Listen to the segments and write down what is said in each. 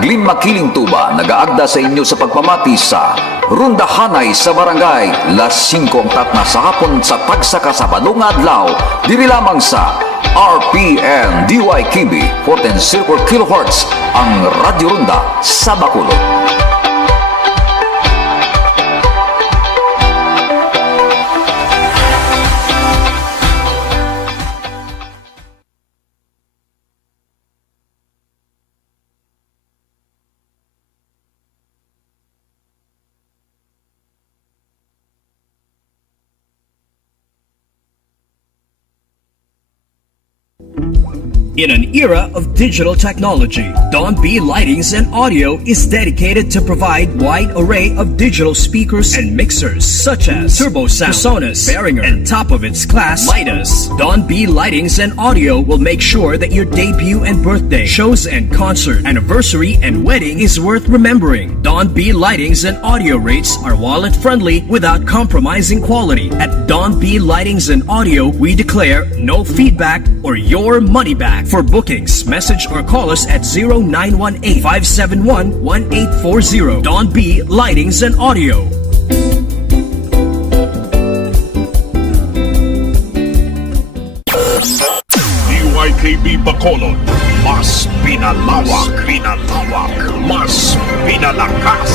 Taglim Makiling Tuba nagaagda sa inyo sa pagpamati sa Rundahanay sa Barangay Las 5 ang tatna sa hapon sa tagsaka sa Badong Adlaw diri lamang sa RPN DYKB 14 kHz ang Radio Runda sa Bacolod. In an era of digital technology, Don B Lightings and Audio is dedicated to provide wide array of digital speakers and mixers such as Turbo Sound, Sonos, Behringer, and top of its class Midas. Don B Lightings and Audio will make sure that your debut and birthday, shows and concert, anniversary and wedding is worth remembering. Don B Lightings and Audio rates are wallet friendly without compromising quality. At Don B Lightings and Audio, we declare no feedback or your money back. For bookings, message or call us at 0918-571-1840. Don B Lightings and Audio. DYKB Bacolod, mas pinalawak, mas pinalakas.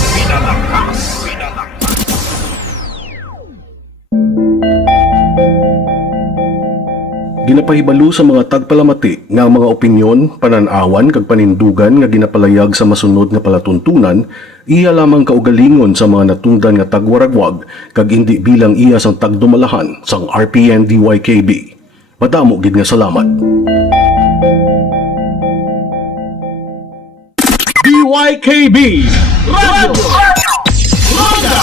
Ginapahibalo sa mga tagpalamati nga mga opinyon, pananawan kag panindugan nga ginapalayag sa masunod nga palatuntunan iya lamang kaugalingon sa mga natungdan nga tagwaragwag kag hindi bilang iya sang tagdumalahan sang RPN DYKB. Madamo gid nga salamat. DYKB Radio Roda.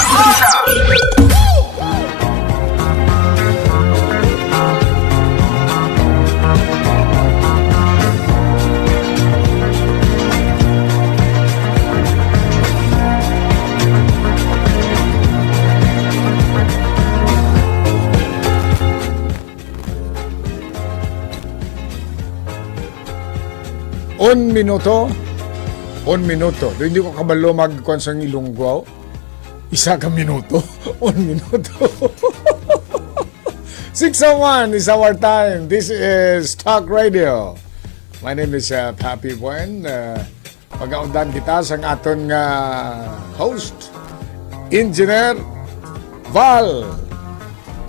Un minuto. Hindi ko kabalo magkonsang ilunggaw. Isa ka minuto. Un minuto. 6:01 is our time. This is Talk Radio. My name is Papi BUEN. Pag-aundan kita sa aton nga host, Engineer Val.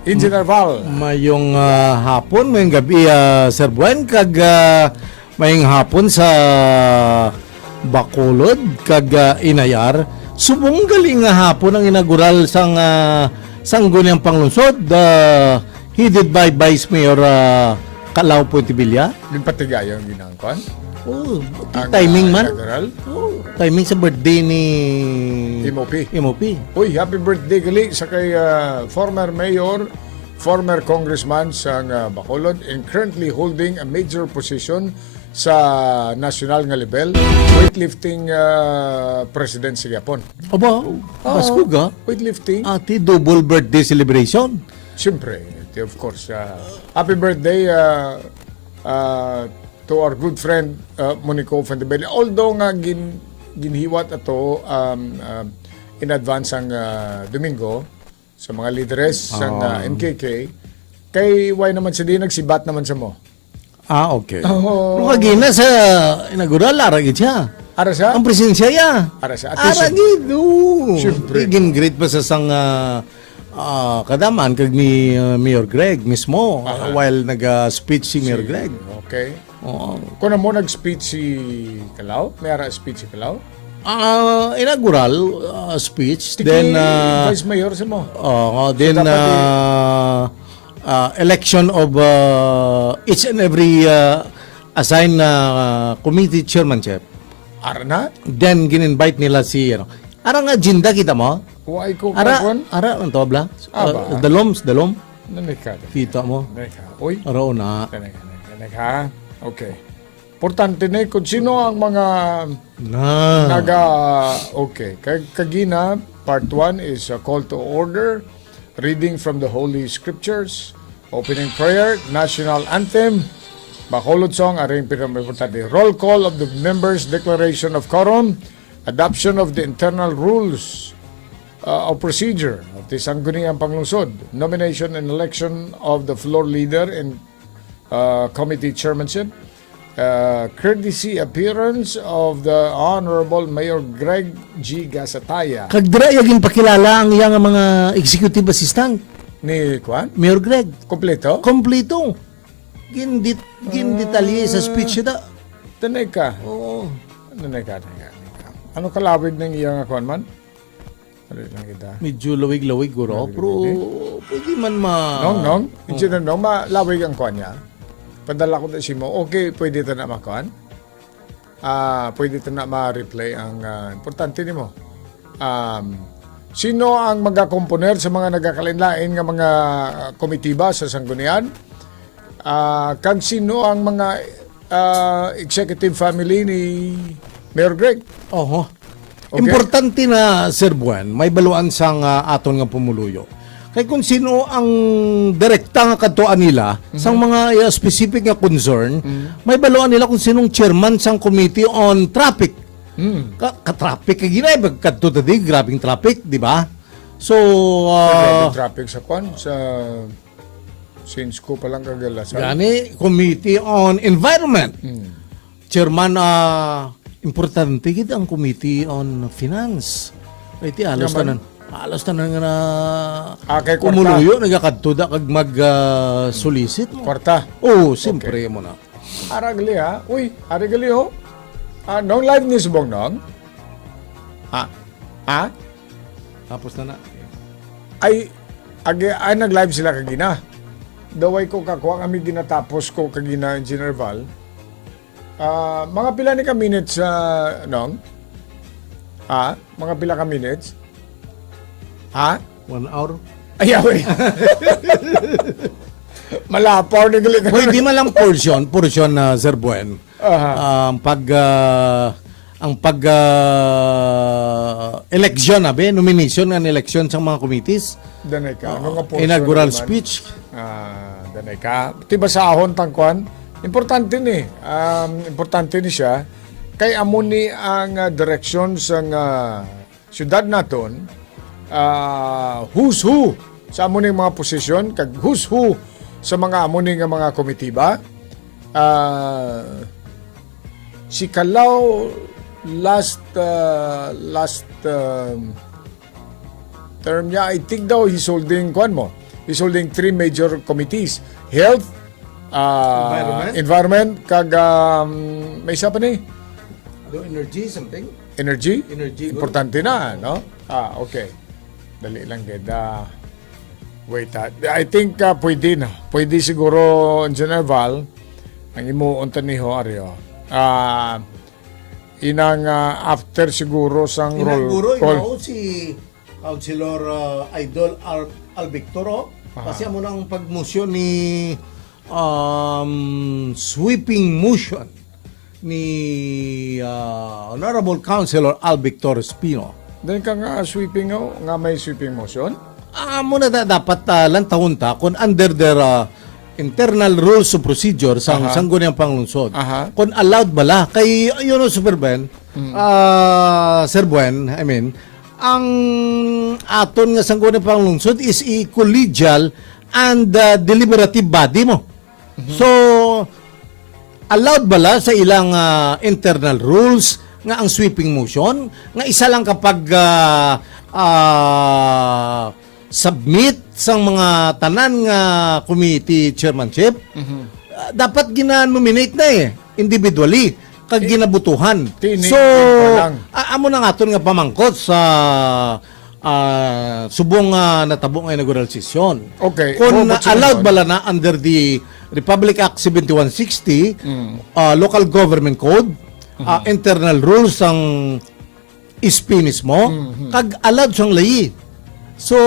Mayong hapon, mayong gabi, Sir BUEN, kag mayong hapon sa Bacolod, kag Inayar. Subong galing nga hapon ang inaugural sang sangguniang panglungsod, headed by Vice Mayor Calao Puentevilla. Yung patigayang ginangkon? Oh, timing man. Oh, timing sa birthday ni MOP. Uy, happy birthday gali sa kay former mayor, former congressman sa Bacolod, and currently holding a major position sa national nga level, weightlifting president sa Japon. Aba, baskuga. Weightlifting. Ati double birthday celebration. Siyempre, of course. Happy birthday to our good friend Monico Fandebelli. Although nga ginhiwat ato in advance ang Domingo sa mga leaders sa NKK, kay why naman siya din nagsibat naman sa mo. Okay. Nung kagina sa inaugural, aragid siya. Ara siya? Ang presensya niya. Ara siya. Aragid. Siyempre. Igin great pa sa sang kadaman kag ni Mayor Greg mismo while nag-speech si Mayor Greg. Okay. Oo. Kung na mo nag-speech si Calao? May ara speech si Calao? Inaugural speech. Tiki, Then Vice Mayor sa mo? Then election of each and every assigned committee chairmanship. Ara na? Then gin-invite nila si ara nga agenda kita mo. Why ko Ara ang tawag dalom. Nanika. Kita mo. Nanika. Uy. Ara una. Nanika. Okay. Importante na kung sino ang mga okay. Kagina, part 1 is a call to order, reading from the Holy Scriptures, opening prayer, national anthem, Bacolod song, aring pinaka-importante. Roll call of the members, declaration of quorum, adoption of the internal rules of procedure of the Sangguniang Panglungsod, nomination and election of the floor leader and committee chairmanship, courtesy appearance of the Honorable Mayor Greg G. Gasataya. Kagdra yaging pakilala ang iyang mga executive assistant. Ni Kwan? Mayor Greg. Kompleto? Kompleto. Gindetalye sa speech da. Tanay ka. Oo. Tanay ka. Ano kalawig ng iyang Kwan man? Ano lang kita? Medyo lawig-lawig guro. Pero pwede man Nong? Engineer Nong, malawig ang Kwan niya. Padala ko na si mo. Okay, pwede ito na makuan. Pwede ito na ma-replay ang importante ni mo. Sino ang magakomponer sa mga nagakalinlain ng mga komitiba sa Sanggunian? Kag sino ang mga executive family ni Mayor Greg? Oho. Okay. Importante na, Sir Buen, may baluan sang aton nga pumuluyo. Kay kung sino ang direkta nga kadtuan nila sang mga specific nga concern, may baluan nila kung sinong chairman sang Committee on Traffic. Ka-traffic kay ginay kadto tadi, grabing traffic, di ba? So, Traffic sa Kwan, sa since ko palang kagalasan. gani Committee on Environment. Chairman, importante gid ang Committee on Finance. Kay ti alos tanan. Alos tanan nga na Kay kwarta. umuluyo nagakadto da kag mag-solicit mo. Kwarta. Oh, siyempre mo na. Aragali ha? Uy, aragali ho? Nong live ni Subong Nong? Ha? Tapos na. Ay nag-live sila kagina. Daway ko kakuha kami ginatapos ko kagina Engineer Val. Mga pila ni ka minutes Nong? Mga pila ka minutes? 1 hour. Ay, away. Malapaw ni galing. Pwede man lang portion na Sir Buen. Ang pag election nomination ng election sa mga committees. Danay ka. Ano nga portion Inaugural naman? speech. Danay ka. Tiba sa ahon tangkuan. Importante ni. Importante ni siya. Kay amo ni ang direksyon sa syudad naton. Who's who sa amo ning mga posisyon. Kag who's who sa mga amo ning mga komitiba. Si Kalaw last term niya, I think daw he's holding 3 major committees. Health, environment kag may isa pa ni? Energy, something? Energy? Energy. Importante na, no? Okay. Dali lang, Geda. Wait, I think pwede na. Pwede siguro, Engineer Val, ang imuunta ni Hoario. Inang after siguro sang roll call. Inaguro, si Councilor Idol Albictoro. Kasi mo nang pagmotion ni sweeping motion ni Honorable Councilor Albictor Espino. Dahil ka nga sweeping nga may sweeping motion? Muna dapat lang taon ta kung under their internal rules of procedure sa Sangguniang Panglungsod. Kung allowed bala kay Super Ben, Sir Buen, I mean, ang aton nga Sangguniang Panglungsod is a collegial and deliberative body mo. So allowed bala sa ilang internal rules nga ang sweeping motion nga isa lang kapag submit sang mga tanan nga committee chairmanship, dapat gina-nominate na individually kag ginabutuhan. So amo na aton nga pamangkot sa subong natabo nga inaugural session. Okay. Kung allowed bala na under the Republic Act 7160, Local Government Code, internal rules ang ISP mismo, kag allowed siyang layi. So,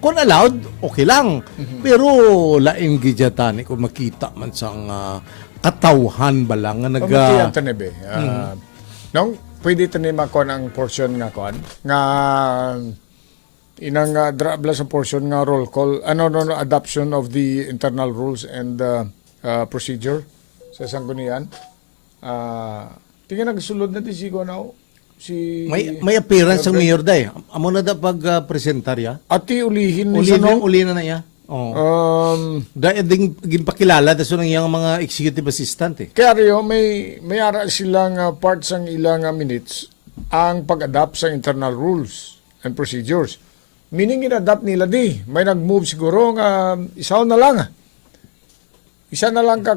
kung allowed, okay lang. Pero, laing gidyatani kung makita man sang katawhan ba lang nga Pamatiyan tanebe. Nung, pwede tanim ako ng portion nga kon, nga inang drabla sa portion nga roll call, adoption of the internal rules and procedure. sa sanggunian. Tingnan nagsulod natin si Kunaw. Si May appearance ang mayor day. Amo na da pag presentarya. Ati ulihin ni Uli na niya. Oh. Dahil din ginpakilala da nang iyang mga executive assistant eh. Kaya rin, may ara silang parts ang ilang minutes ang pag-adapt sa internal rules and procedures. Meaning, in-adapt nila di. May nag-move siguro nga isa na lang. Isa na lang ka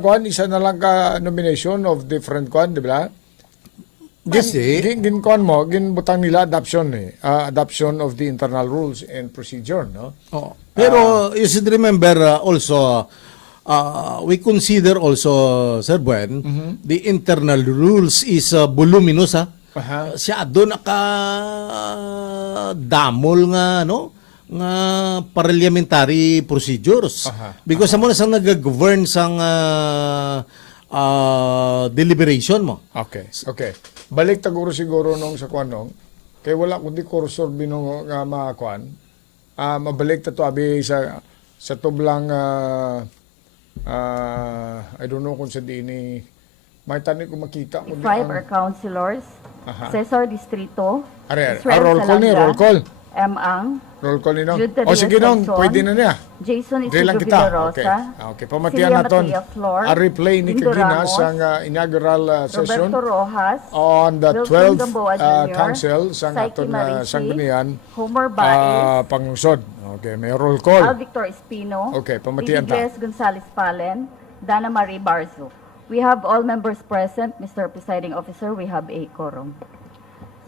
nomination of different kwan, di ba? Ginbutang nila adoption adoption of the internal rules and procedure, no? Oh. Pero you should remember also we consider also Sir Buen, the internal rules is voluminous siya doon damol nga nga parliamentary procedures because amo na sang nag-govern sang deliberation mo. Okay. Balik taguro siguro nung sa kwanong kay wala kundi kursor binong nga mga kwan. Mabalik ta to abi sa tublang I don't know kung sa dini may tani ko makita kung Five are councilors. Cesar Distrito. Roll call. Ang. Roll call ni nong. Jude O sige nong, Tadeo pwede na niya. Jason Dre lang Isidro kita. Villarosa. Okay, pamatian naton. A replay ni Lindo Kagina Ramos, sa inaugural session Roberto Rojas. on the Wilson 12th Gamboa Jr., council sa Saiki aton Marici, sanggunian Homer Baez, pangungsod. Okay, may roll call. Al Victor Espino. Okay, pamatian ta. Iglesias Gonzalez Palen. Dana Marie Barzo. We have all members present. Mr. Presiding Officer, we have a quorum.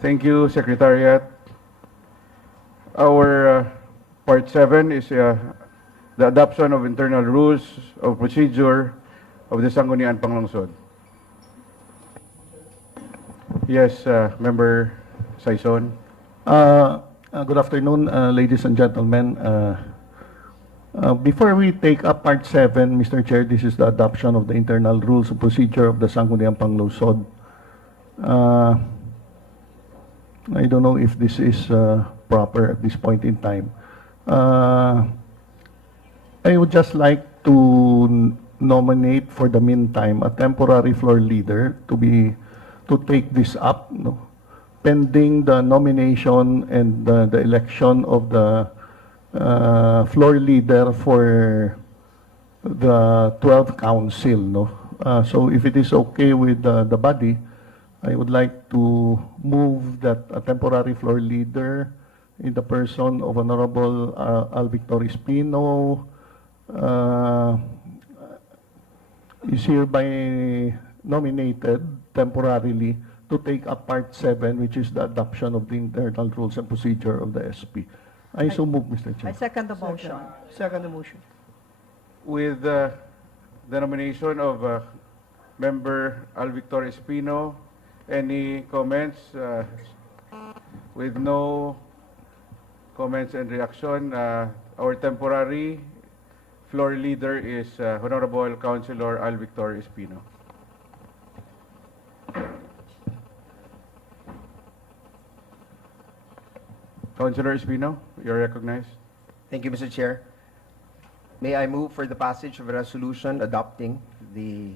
Thank you, Secretariat. Our Part 7 is the adoption of internal rules of procedure of the Sangguniang Panglungsod. Yes, Member Saison. Good afternoon, ladies and gentlemen. Before we take up Part 7, Mr. Chair, this is the adoption of the internal rules of procedure of the Sangguniang Panglungsod. I don't know if this is proper at this point in time. I would just like to nominate for the meantime a temporary floor leader to take this up, pending the nomination and the election of the floor leader for the 12th council. So if it is okay with the body, I would like to move that a temporary floor leader in the person of Honorable Al Victor Espino is hereby nominated temporarily to take up Part 7, which is the adoption of the internal rules and procedure of the SP. I so move, Mr. Chair. I second the motion. Second the motion. With the nomination of Member Al Victor Espino, any comments? With no comments and reaction, our temporary floor leader is Honorable Councilor Al Victor Espino. Councilor Espino, you're recognized. Thank you, Mr. Chair. May I move for the passage of a resolution adopting the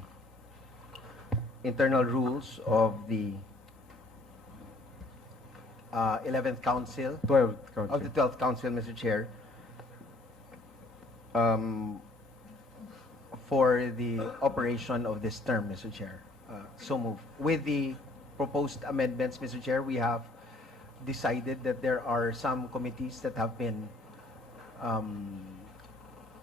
internal rules of the 11th Council, 12th Council. of the 12th Council, Mr. Chair, for the operation of this term, Mr. Chair. So move. With the proposed amendments, Mr. Chair, we have decided that there are some committees that have been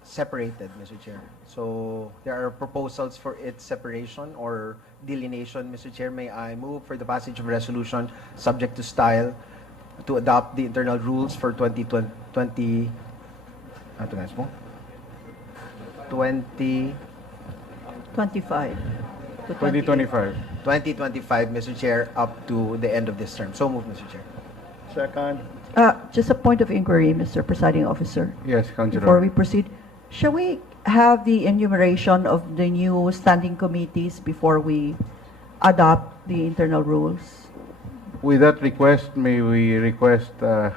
separated, Mr. Chair. So there are proposals for its separation or delineation, Mr. Chair. May I move for the passage of a resolution subject to style to adopt the internal rules for 2020, 25. 2025. 2025, Mr. Chair, up to the end of this term. So move, Mr. Chair. Second. Just a point of inquiry, Mr. Presiding Officer. Yes, Councilor. Before we proceed, shall we have the enumeration of the new standing committees before we adopt the internal rules? With that request, may we request our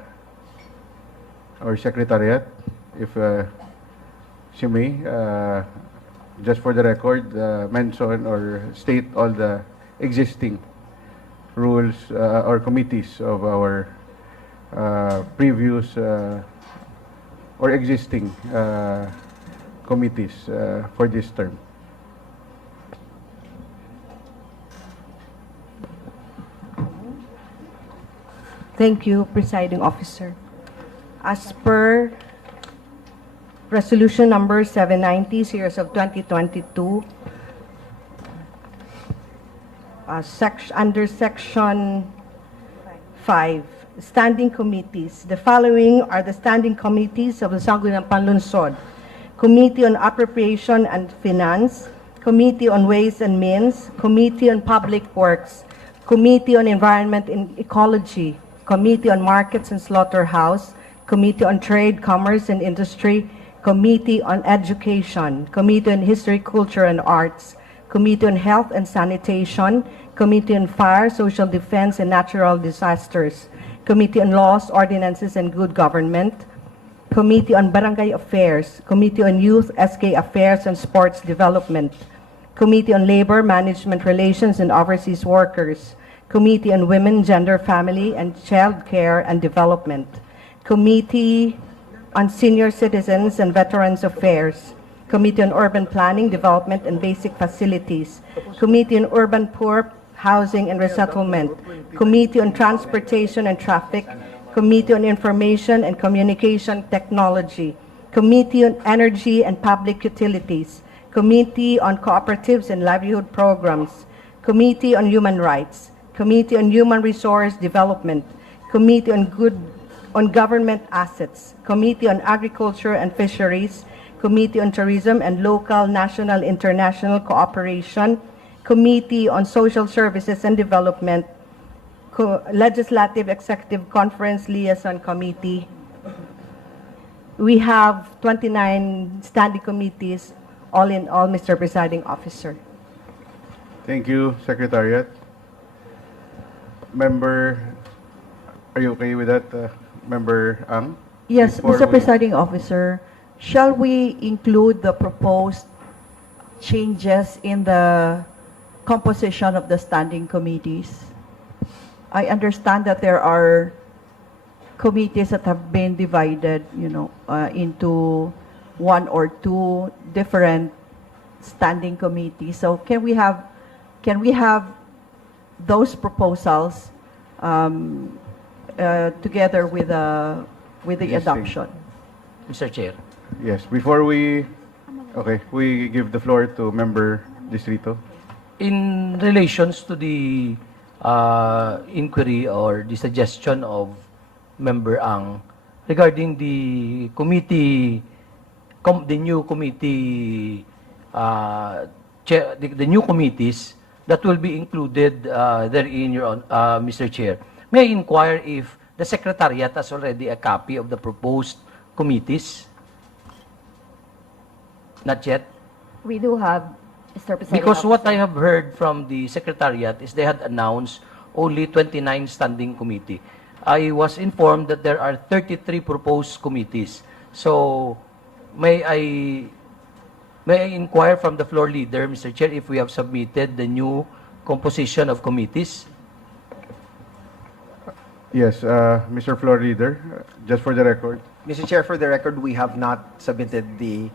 Secretariat, if she may, just for the record, mention or state all the existing rules or committees of our previous or existing committees for this term. Thank you, Presiding Officer. As per Resolution Number 790, Series of 2022, under Section 5, Standing Committees. The following are the standing committees of the Sangguniang Panlunsod: Committee on Appropriation and Finance, Committee on Ways and Means, Committee on Public Works, Committee on Environment and Ecology, Committee on Markets and Slaughterhouse, Committee on Trade, Commerce and Industry, Committee on Education, Committee on History, Culture and Arts, Committee on Health and Sanitation, Committee on Fire, Social Defense and Natural Disasters, Committee on Laws, Ordinances and Good Government, Committee on Barangay Affairs, Committee on Youth, SK Affairs and Sports Development, Committee on Labor, Management Relations and Overseas Workers, Committee on Women, Gender, Family and Child Care and Development, Committee on Senior Citizens and Veterans Affairs, Committee on Urban Planning, Development and Basic Facilities, Committee on Urban Poor, Housing and Resettlement, Committee on Transportation and Traffic, Committee on Information and Communication Technology, Committee on Energy and Public Utilities, Committee on Cooperatives and Livelihood Programs, Committee on Human Rights, Committee on Human Resource Development, Committee on Government Assets, Committee on Agriculture and Fisheries, Committee on Tourism and Local, National, International Cooperation, Committee on Social Services and Development, Legislative Executive Conference Liaison Committee. We have 29 standing committees, all in all, Mr. Presiding Officer. Thank you, Secretariat. Member, are you okay with that, Member Ang? Yes, Before Mr. we- Presiding Officer, shall we include the proposed changes in the composition of the standing committees? I understand that there are committees that have been divided, into one or two different standing committees. So can we have those proposals together with the Yes, adoption? Mr. Chair. Yes, before we give the floor to Member Distrito. In relations to the inquiry or the suggestion of Member Ang regarding the committee, the new committee, the new committees that will be included therein, Mr. Chair. May I inquire if the Secretariat has already a copy of the proposed committees? Not yet? We do have, Mr. Presiding Because what I Officer. have heard from the Secretariat is they had announced only 29 standing committee. I was informed that there are 33 proposed committees. So, may I inquire from the floor leader, Mr. Chair, if we have submitted the new composition of committees? Yes, Mr. Floor Leader, just for the record. Mr. Chair, for the record, we have not submitted the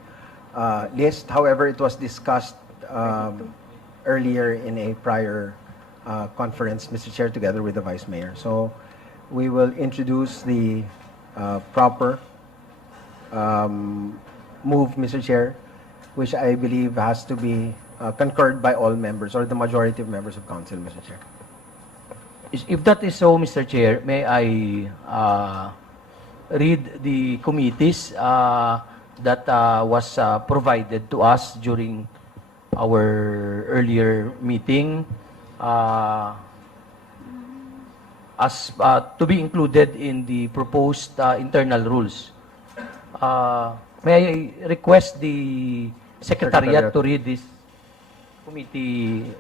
list. However, it was discussed earlier in a prior conference, Mr. Chair, together with the Vice Mayor. So we will introduce the proper move, Mr. Chair, which I believe has to be concurred by all members or the majority of members of Council, Mr. Chair. If that is so, Mr. Chair, may I read the committees that was provided to us during our earlier meeting as to be included in the proposed internal rules. May I request the Secretariat to read this committee?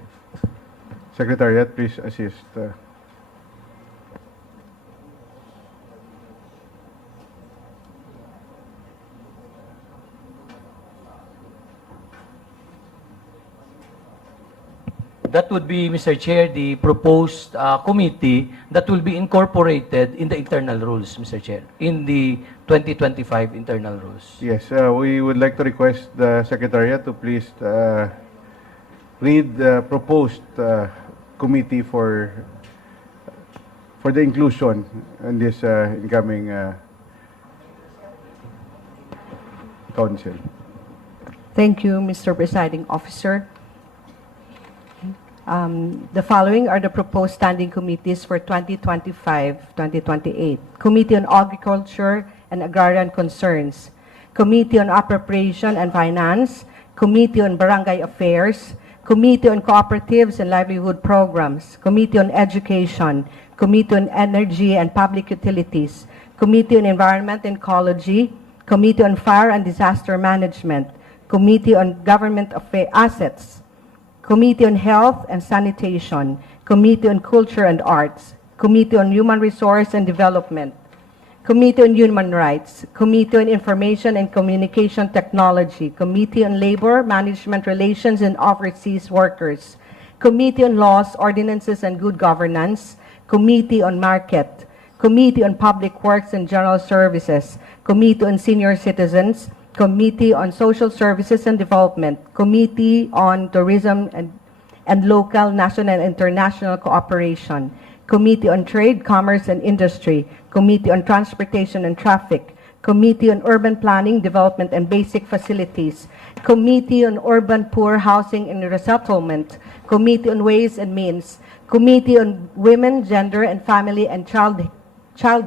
Secretariat, please assist. that would be, Mr. Chair, the proposed committee that will be incorporated in the internal rules, Mr. Chair, in the 2025 internal rules. Yes, we would like to request the Secretariat to please read the proposed committee for the inclusion in this incoming council. Thank you, Mr. Presiding Officer. The following are the proposed standing committees for 2025-2028. Committee on Agriculture and Agrarian Concerns, Committee on Appropriation and Finance, Committee on Barangay Affairs, Committee on Cooperatives and Livelihood Programs, Committee on Education, Committee on Energy and Public Utilities, Committee on Environment and Ecology, Committee on Fire and Disaster Management, Committee on Government Assets, Committee on Health and Sanitation, Committee on Culture and Arts, Committee on Human Resource and Development, Committee on Human Rights, Committee on Information and Communication Technology, Committee on Labor, Management Relations and Overseas Workers, Committee on Laws, Ordinances and Good Governance, Committee on Market, Committee on Public Works and General Services, Committee on Senior Citizens, Committee on Social Services and Development, Committee on Tourism and Local, National, and International Cooperation, Committee on Trade, Commerce, and Industry, Committee on Transportation and Traffic, Committee on Urban Planning, Development, and Basic Facilities, Committee on Urban Poor Housing and Resettlement, Committee on Ways and Means, Committee on Women, Gender, and Family and Child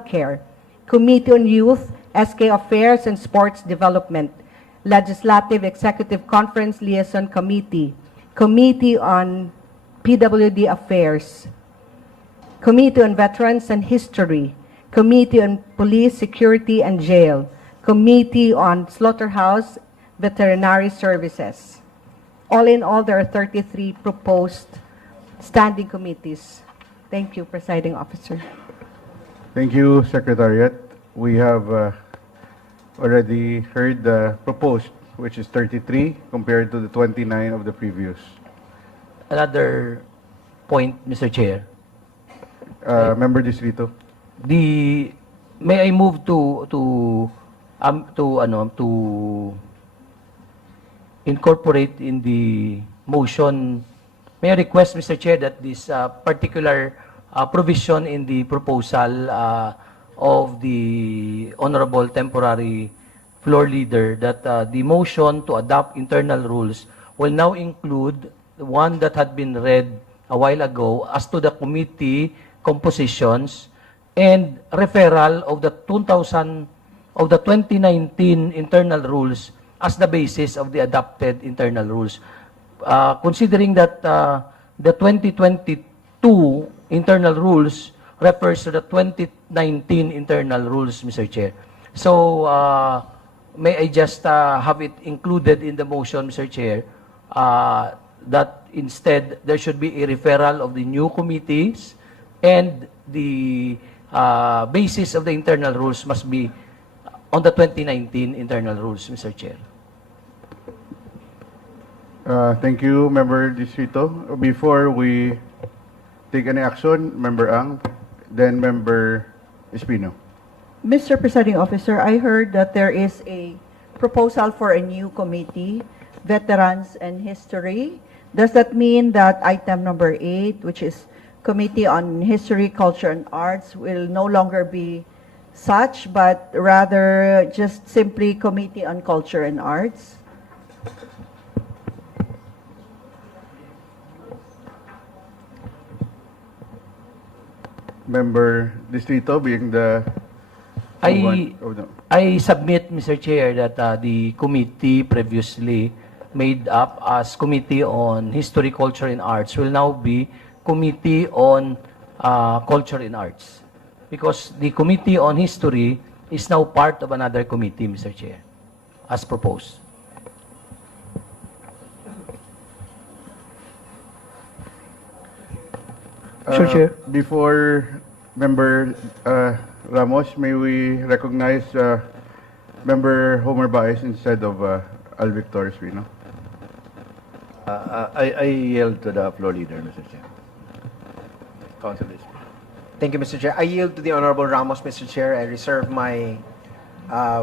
Care, Committee on Youth, SK Affairs and Sports Development, Legislative Executive Conference Liaison Committee, Committee on PWD Affairs, Committee on Veterans and History, Committee on Police, Security, and Jail, Committee on Slaughterhouse Veterinary Services. All in all, there are 33 proposed standing committees. Thank you, Presiding Officer. Thank you, Secretariat. We have already heard the proposed, which is 33 compared to the 29 of the previous. Another point, Mr. Chair. Member Distrito. May I move to incorporate in the motion. May I request, Mr. Chair, that this particular provision in the proposal of the Honorable Temporary Floor Leader, that the motion to adopt internal rules will now include the one that had been read a while ago as to the committee compositions and referral of the 2019 internal rules as the basis of the adopted internal rules. Considering that the 2022 internal rules refers to the 2019 internal rules, Mr. Chair. So, may I just have it included in the motion, Mr. Chair, that instead there should be a referral of the new committees and the basis of the internal rules must be on the 2019 internal rules, Mr. Chair. Thank you, Member Distrito. Before we take any action, Member Ang, then Member Espino. Mr. Presiding Officer, I heard that there is a proposal for a new committee, Veterans and History. Does that mean that item number 8, which is Committee on History, Culture, and Arts, will no longer be such, but rather just simply Committee on Culture and Arts? Member Distrito, being the I submit, Mr. Chair, that the committee previously made up as Committee on History, Culture, and Arts will now be Committee on Culture and Arts. Because the Committee on History is now part of another committee, Mr. Chair, as proposed. Mr. Chair. Before Member Ramos, may we recognize Member Homer Baez instead of Al Victor Espino? I yield to the floor leader, Mr. Chair. Council is. Thank you, Mr. Chair. I yield to the Honorable Ramos, Mr. Chair. I reserve my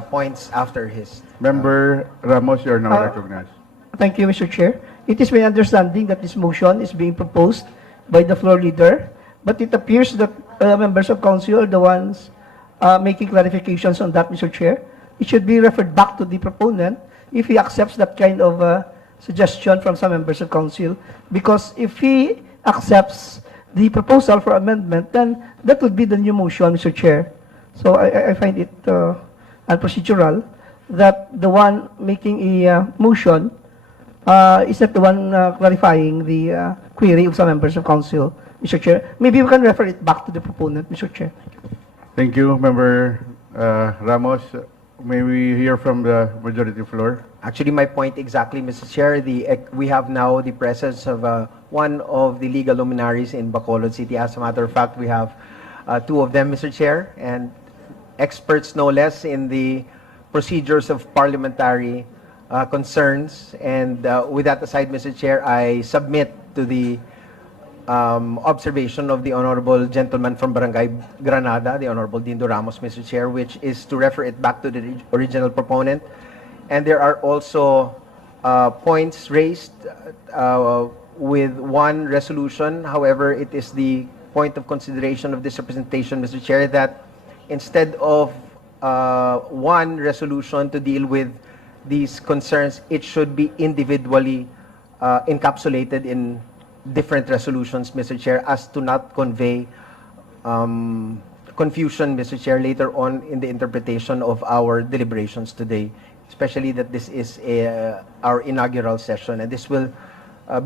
points after his. Member Ramos, you are now recognized. Thank you, Mr. Chair. It is my understanding that this motion is being proposed by the floor leader, but it appears that members of council are the ones making clarifications on that, Mr. Chair. It should be referred back to the proponent if he accepts that kind of suggestion from some members of council, because if he accepts the proposal for amendment, then that would be the new motion, Mr. Chair. So I find it unprocedural that the one making a motion is not the one clarifying the query of some members of council, Mr. Chair. Maybe we can refer it back to the proponent, Mr. Chair. Thank you, Member Ramos. May we hear from the majority floor? Actually, my point exactly, Mr. Chair. We have now the presence of one of the legal luminaries in Bacolod City. As a matter of fact, we have two of them, Mr. Chair, and experts no less in the procedures of parliamentary concerns. And with that aside, Mr. Chair, I submit to the observation of the honorable gentleman from Barangay Granada, the Honorable Dindo Ramos, Mr. Chair, which is to refer it back to the original proponent. And there are also points raised with one resolution. However, it is the point of consideration of this representation, Mr. Chair, that instead of one resolution to deal with these concerns, it should be individually encapsulated in different resolutions, Mr. Chair, as to not convey confusion, Mr. Chair, later on in the interpretation of our deliberations today, especially that this is our inaugural session, and this will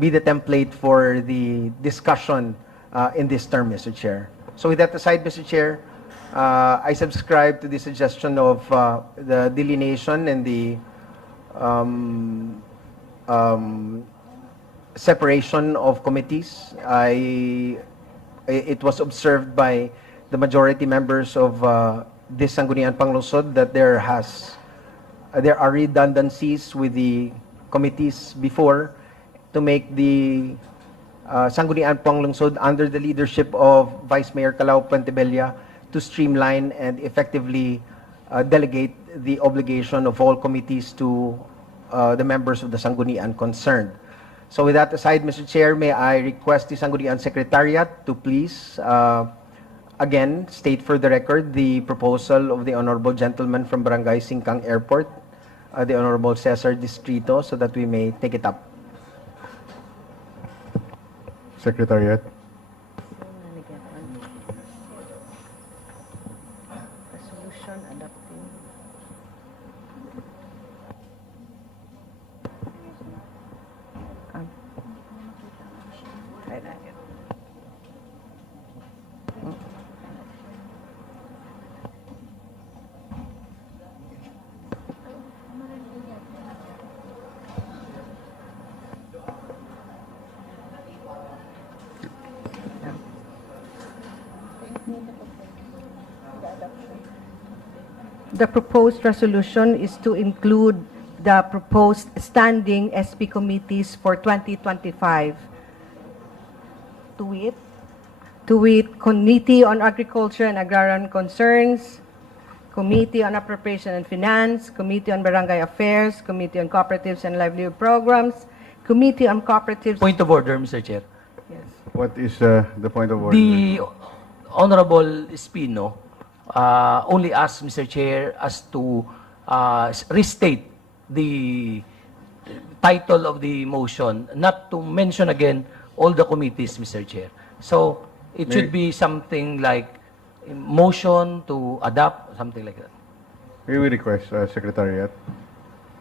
be the template for the discussion in this term, Mr. Chair. So with that aside, Mr. Chair, I subscribe to the suggestion of the delineation and the separation of committees. It was observed by the majority members of this Sangguniang Panglungsod that there are redundancies with the committees before to make the Sangguniang Panglungsod under the leadership of Vice Mayor Calao Puentebella to streamline and effectively delegate the obligation of all committees to the members of the Sangguniang concerned. So with that aside, Mr. Chair, may I request the Sangguniang Secretariat to please, again, state for the record the proposal of the Honorable Gentleman from Barangay Singkang Airport, the Honorable Cesar Distrito, so that we may take it up. Secretariat. The proposed resolution is to include the proposed standing SP committees for 2025. To wit, Committee on Agriculture and Agrarian Concerns, Committee on Appropriation and Finance, Committee on Barangay Affairs, Committee on Cooperatives and Livelihood Programs, Committee on Cooperatives. Point of order, Mr. Chair. Yes. What is the point of order? The Honorable Espino only asked, Mr. Chair, as to restate the title of the motion, not to mention again all the committees, Mr. Chair. So it should be something like motion to adopt, something like that. May we request, Secretariat?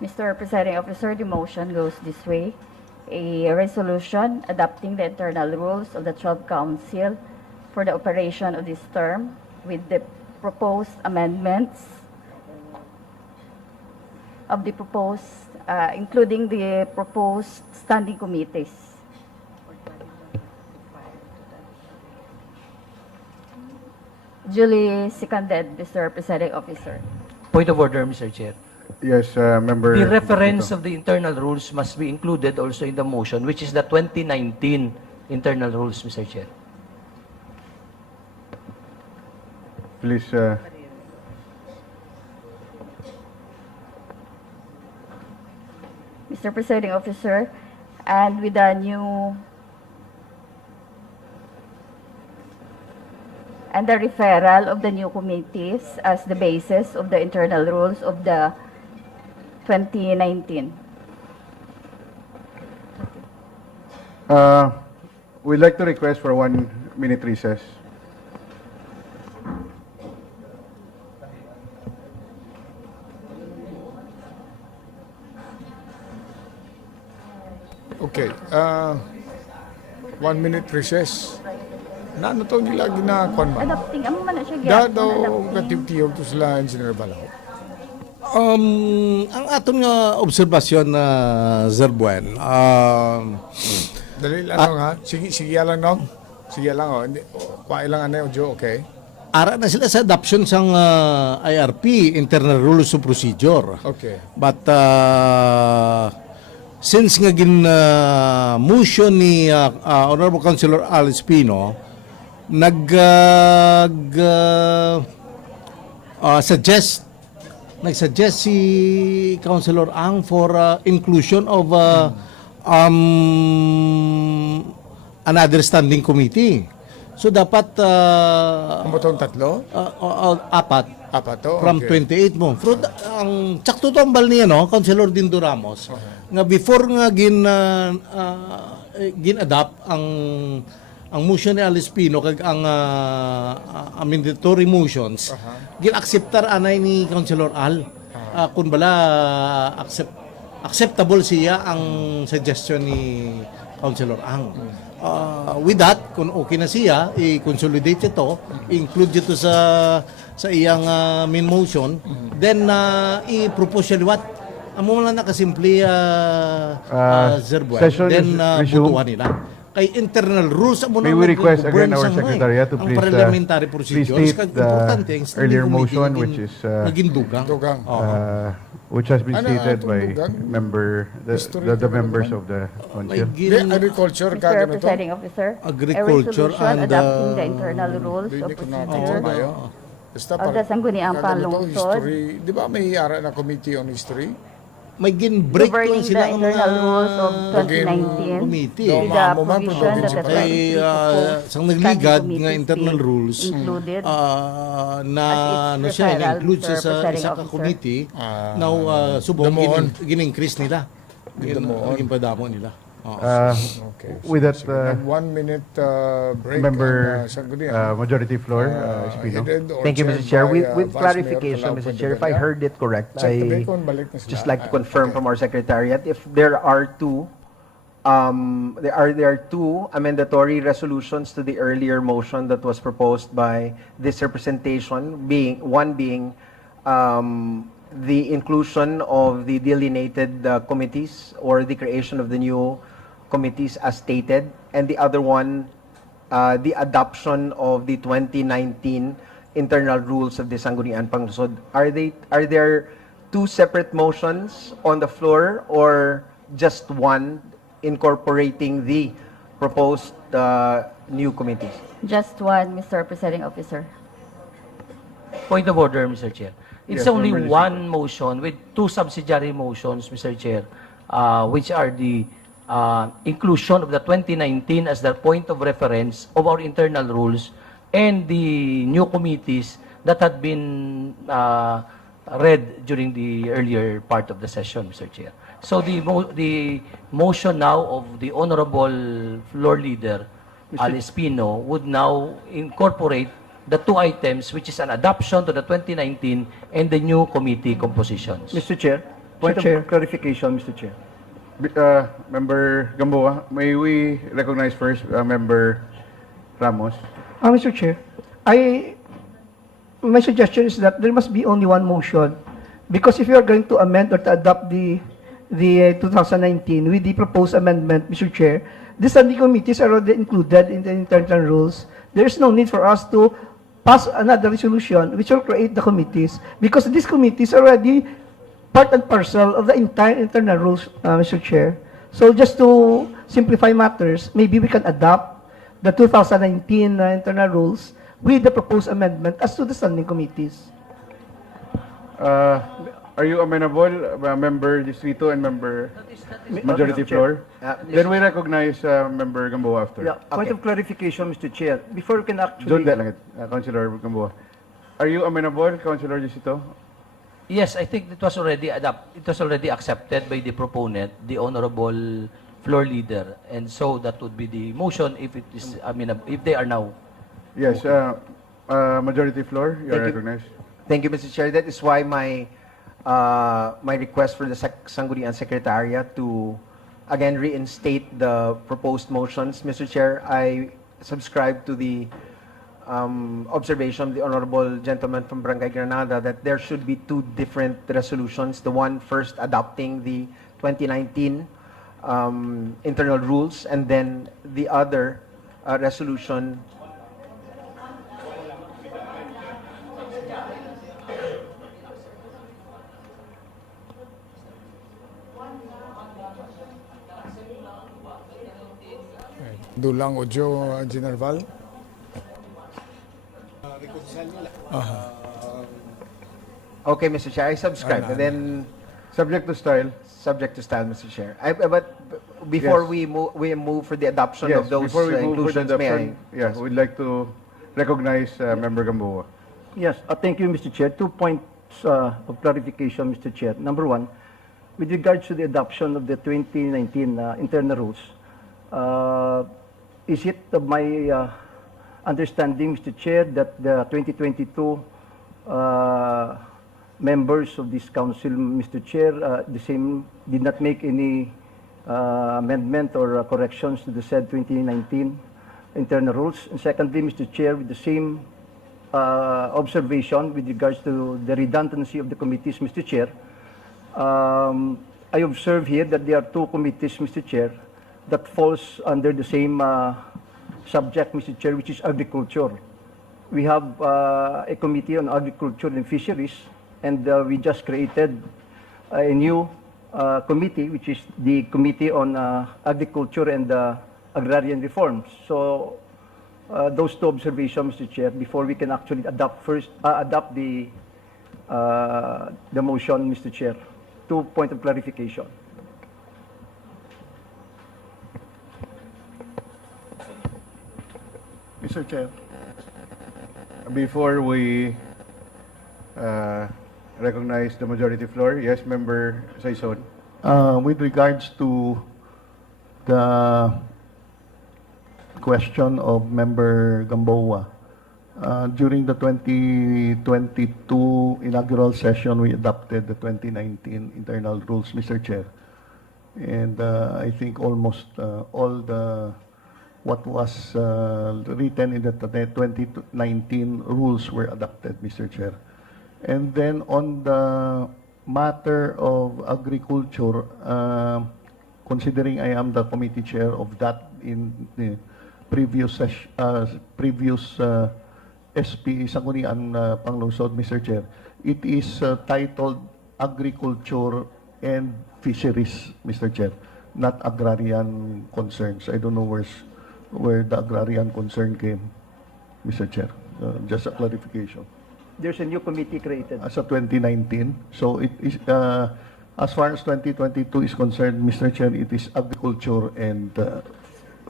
Mr. Presiding Officer, the motion goes this way. A resolution adopting the internal rules of the 12th Council for the operation of this term with the proposed amendments of the proposed, including the proposed standing committees. Duly seconded, Mr. Presiding Officer. Point of order, Mr. Chair. Yes, member. The reference of the internal rules must be included also in the motion, which is the 2019 internal rules, Mr. Chair. Please, Mr. Presiding Officer, and with the new and the referral of the new committees as the basis of the internal rules of the 2019. we'd like to request for 1-minute recess. Okay. 1 minute recess. Ano to nila ginakon ba? Adapting, amo man na siya Daw katibtiyog to sila Engineer Balaw. Ang aton nga obserbasyon na Zerbuen, Dali lang ha. Sige lang no. Sige lang oh. Hindi kuha lang ano audio, okay. ara na sila sa adoption sang IRP, Internal Rules of Procedure. Okay. But since nga motion ni Honorable Councilor Al Espino nagsuggest si Councilor Ang for inclusion of another standing committee. So dapat Kumutong tatlo? apat. Apat to. From Okay. 28 mo. Pero ang tsakto to ang bal niya, no? Councilor Dindo Ramos. Nga before nga gin-adapt ang motion ni Al Espino kag ang amendatory motions, gin-acceptar anay ni Councilor Al. Kung bala acceptable siya ang suggestion ni Councilor Ang. With that, kung okay na siya, i-consolidate ito, include ito sa iyang main motion, then i-propose siya liwat. Amo lang nakasimple Zerbuen. Then butuhan nila. Kay internal rules amo May na we request again our ang secretariat to ang please, parliamentary please procedures state kag importante ang earlier standing motion, committee which is naging dugang. Dugang. which has been Ano, stated itong by dugang? the members of the May council. gin- Agriculture ka Mr. ganito. Presiding Officer, Agriculture a resolution and, adopting the internal rules Hindi of ko na procedure kayo. Basta of the Sangguniang Panlungsod, history. Di ba may ara na committee on history? may gin-break lang governing the sila ang internal rules of Maging 2019 committee. with the Maamo man, provision province that the pa. Kay 23 proposed sang nagligad standing nga internal committees rules included na as ano its siya referral, include siya Mr. sa Presiding isa ka Officer. committee now subong Damoon. gin-increase nila Damoon. gin padamo nila. Okay. With that, 1 minute break. member ang, Sangguniang. Majority Floor, Espino. Headed or Thank you, Mr. chaired Chair. by, With Vice clarification, Mayor Mr. Chair, if I Calao heard it correct, Check the I bacon, balik na sila. just like to confirm from our secretariat, if there are two amendatory resolutions to the earlier motion that was proposed by this representation, being the inclusion of the delineated committees or the creation of the new committees as stated, and the other one, the adoption of the 2019 internal rules of the Sangguniang Panlungsod. Are there two separate motions on the floor or just one incorporating the proposed new committees? Just one, Mr. Presiding Officer. Point of order, Mr. Chair. It's Yes, only Member one motion with two subsidiary motions, Mr. Chair, which are the inclusion of the 2019 as the point of reference of our internal rules and the new committees that had been read during the earlier part of the session, Mr. Chair. So the motion now of the Honorable Floor Leader, Al Espino, would now incorporate the two items, which is an adoption to the 2019 and the new committee compositions. Mr. Chair, point of clarification, Mr. Chair. Member Gamboa, may we recognize first Member Ramos? Mr. Chair, my suggestion is that there must be only one motion, because if you are going to amend or to adopt the 2019 with the proposed amendment, Mr. Chair, the standing committees are already included in the internal rules. There is no need for us to pass another resolution which will create the committees, because these committees are already part and parcel of the entire internal rules, Mr. Chair. So just to simplify matters, maybe we can adopt the 2019 internal rules with the proposed amendment as to the standing committees. Are you amenable, Member Distrito and Member Majority Floor? Then we recognize Member Gamboa after. Yeah, point of clarification, Mr. Chair. Before we can actually... John Langit, Councilor Gamboa. Are you amenable, Councilor Distrito? Yes, I think it was already accepted by the proponent, the honorable floor leader, and so that would be the motion if it is, if they are now. Yes, Majority Floor, you are recognized. Thank you, Mr. Chair. That is why my request for the Sangguniang Secretariat to again reinstate the proposed motions. Mr. Chair, I subscribe to the observation of the honorable gentleman from Barangay Granada that there should be two different resolutions. The one first adopting the 2019 internal rules, and then the other resolution Dulang audio, Engineer Val. Okay, Mr. Chair, I subscribe. And then, subject to style, Mr. Chair. But before Yes. we move for the adoption yes, of those before we move for the inclusions, may I? adoption, yeah, we'd like to recognize Member Gamboa. Yes, thank you, Mr. Chair. 2 points of clarification, Mr. Chair. Number one, with regards to the adoption of the 2019 internal rules, is it my understanding, Mr. Chair, that the 2022 members of this council, Mr. Chair, the same did not make any amendment or corrections to the said 2019 internal rules? And secondly, Mr. Chair, with the same observation with regards to the redundancy of the committees, Mr. Chair, I observe here that there are two committees, Mr. Chair, that falls under the same subject, Mr. Chair, which is agriculture. We have a committee on agriculture and fisheries, and we just created a new committee, which is the Committee on Agriculture and Agrarian Reforms. So those two observations, Mr. Chair, before we can actually adopt the motion, Mr. Chair. 2 points of clarification. Mr. Chair. Before we recognize the majority floor, yes, Member Saison. With regards to the question of Member Gamboa, during the 2022 inaugural session, we adopted the 2019 internal rules, Mr. Chair. And I think almost all what was written in the 2019 rules were adopted, Mr. Chair. And then on the matter of agriculture, considering I am the committee chair of that in the previous SP Sangguniang Panglungsod, Mr. Chair, it is titled Agriculture and Fisheries, Mr. Chair, not agrarian concerns. I don't know where the agrarian concern came, Mr. Chair. Just a clarification. There's a new committee created. As of 2019, so it is, as far as 2022 is concerned, Mr. Chair, it is agriculture and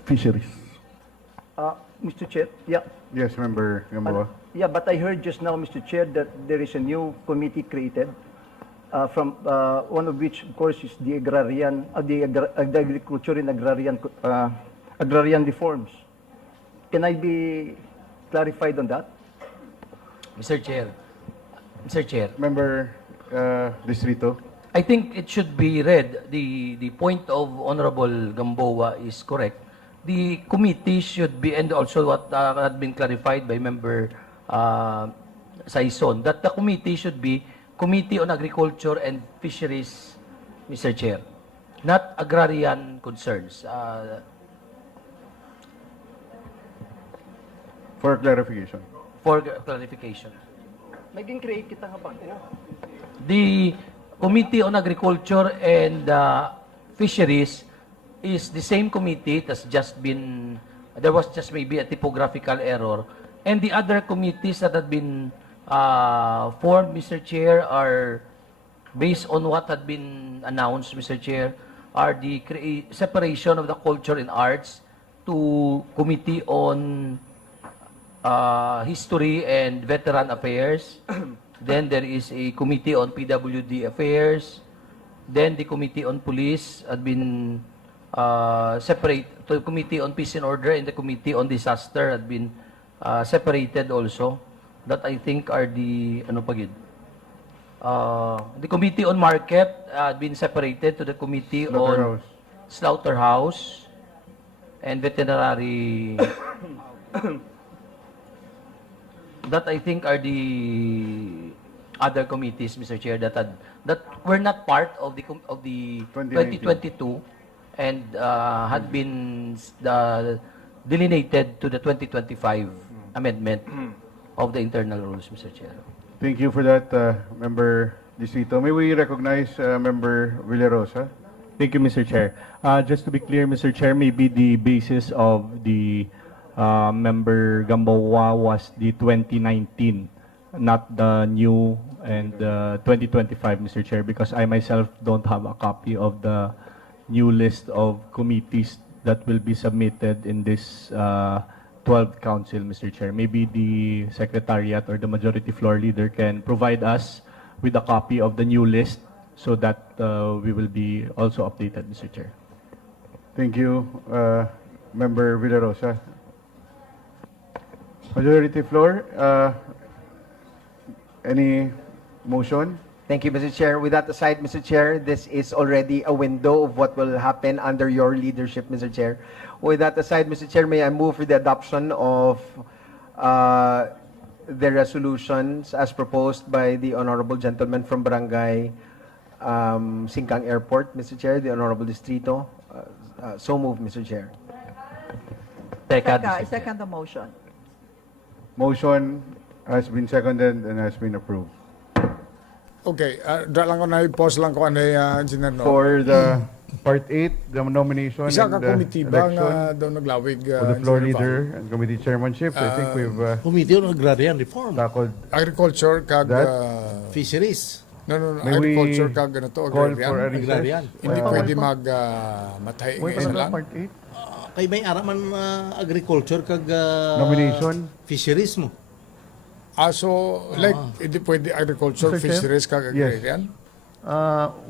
fisheries. Mr. Chair, yeah. Yes, Member Gamboa. Yeah, but I heard just now, Mr. Chair, that there is a new committee created, from one of which, of course, is the agrarian, the agriculture and agrarian reforms. Can I be clarified on that? Mr. Chair. Member Distrito. I think it should be read. The point of Honorable Gamboa is correct. The committee should be, and also what had been clarified by Member Saison, that the committee should be Committee on Agriculture and Fisheries, Mr. Chair, not agrarian concerns. For clarification. For clarification. Naging create kita nga ba? The Committee on Agriculture and Fisheries is the same committee that's just been, there was just maybe a typographical error. And the other committees that have been formed, Mr. Chair, are based on what had been announced, Mr. Chair, are the separation of the culture and arts to Committee on History and Veteran Affairs. Then there is a Committee on PWD Affairs. Then the Committee on Police had been separate to the Committee on Peace and Order, and the Committee on Disaster had been separated also. That I think are the ano pa gid? The Committee on Market had been separated to the Committee on Slaughterhouse and Veterinary. That I think are the other committees, Mr. Chair, that were not part of the 2022 and had been delineated to the 2025 amendment of the internal rules, Mr. Chair. Thank you for that, Member Distrito. May we recognize Member Villarosa? Thank you, Mr. Chair. Just to be clear, Mr. Chair, maybe the basis of the Member Gamboa was the 2019, not the new and 2025, Mr. Chair, because I myself don't have a copy of the new list of committees that will be submitted in this 12th Council, Mr. Chair. Maybe the Secretariat or the Majority Floor Leader can provide us with a copy of the new list so that we will be also updated, Mr. Chair. Thank you, Member Villarosa. Majority Floor, any motion? Thank you, Mr. Chair. With that aside, Mr. Chair, this is already a window of what will happen under your leadership, Mr. Chair. With that aside, Mr. Chair, may I move for the adoption of the resolutions as proposed by the Honorable Gentleman from Barangay Singkang Airport, Mr. Chair, the Honorable Distrito. So moved, Mr. Chair. I second the motion. Motion has been seconded and has been approved. Okay, lang ko na i-pause lang ko Engineer, no? For the Part 8, the nomination Isa and ka committee ba nga election daw naglawig for the floor Engineer leader and committee chairmanship, I think we've Committee on Agrarian Reform. tackled Agriculture kag that. Fisheries. no, May we agriculture kag ganito, call agrarian. for a recess? Agrarian. Hindi pwede matay Wait, ngayon ano lang. Part 8? Kay may araman agriculture kag Nomination? fisheries mo. So, like, hindi pwede agriculture, Mr. Chair? fisheries kag Yes. agrarian.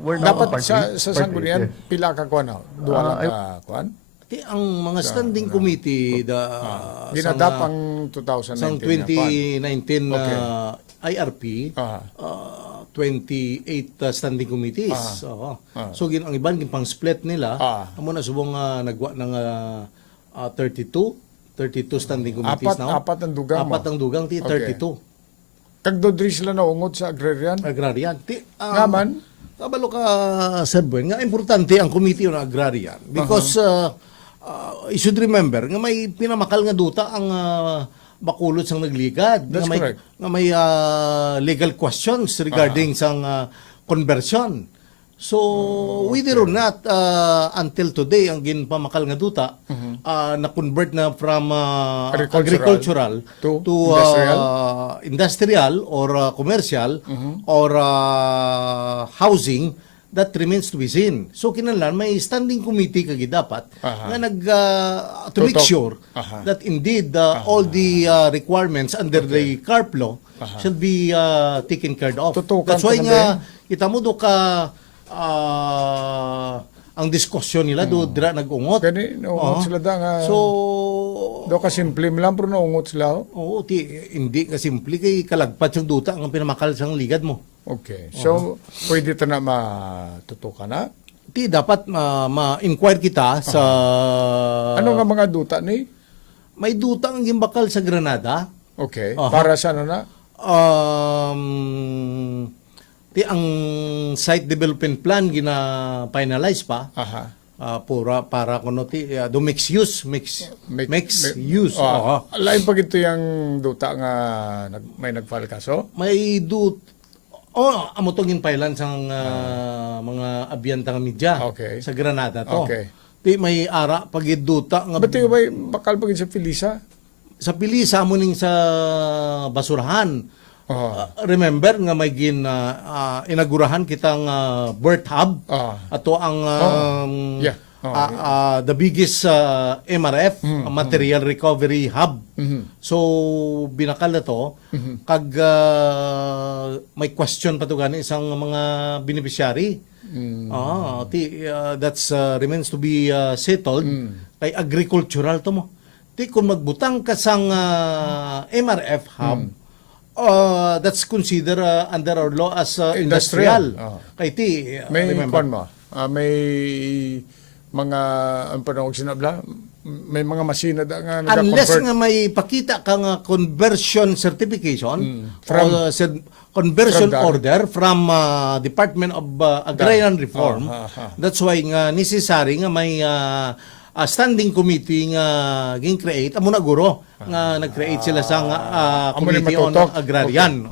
We're now on Dapat part sa 8. sanggunian, yes. pila ka kuan na? Duha lang ka kuan? Ang mga standing committee Ginadap ang 2019 sang nga kuan. 2019 Okay. IRP 28 standing committees. So ang iban pang split nila amo na subong nagwa ng 32 standing committees now. Apat ang dugang mo. Apat ang dugang ti 32. Kag dodri sila naungot sa agrarian. Agrarian. Naman, kabalo ka, Sir Buen, nga importante ang Committee on Agrarian because you should remember nga may pinamakal nga duta ang Bacolod sang nagligad. That's correct. Nga may legal questions regarding sang conversion. So, whether or not until today ang ginpamakal nga duta na-convert na from agricultural to industrial or commercial or housing, that remains to be seen. So kinahanglan may standing committee kagi dapat nga to make sure that indeed all the requirements under the CARP law should be taken care of. That's why nga kita mo do ka ang diskusyon nila do dira nag-ungot. Kani naungot sila da nga. So do ka simple lang pero naungot sila. Oo, hindi ka simple kay kalagpat yung duta ang pinamakal sang ligad mo. Okay. So pwede ta na matutukan na. Dapat ma-inquire kita sa ano nga mga duta ni? May duta ang gimbakal sa Granada. Okay. Para sa ano na? Ang site development plan gina-finalize pa. Para kuno do mixed use. Lain pa gito yung duta nga may nag-file kaso? May amo tong ginpailan sang mga abiyantang media Okay. sa Granada to. Okay. Ti may ara pagiduta nga Ba't yung bakal pagin sa Pilisa? sa Pilisa mo ning sa basurahan. Remember nga may inagurahan kitang birth hub. Ato ang the biggest MRF, Material Recovery Hub. So binakal na to kag may question pa to gani isang mga beneficiary. That's remains to be settled kay agricultural to mo. Ti kung magbutang ka sang MRF hub, that's considered under our law as industrial. Kay ti May remember mo. May mga ang panawag sinabla, may mga masina da nga unless nag-convert. nga may pakita ka nga conversion certification From- or conversion from the- order from Department of Agrarian Reform. That's why nga necessary nga may standing committee nga gin-create amo na guro nga nag-create sila sa Amo ni committee on matutok. agrarian.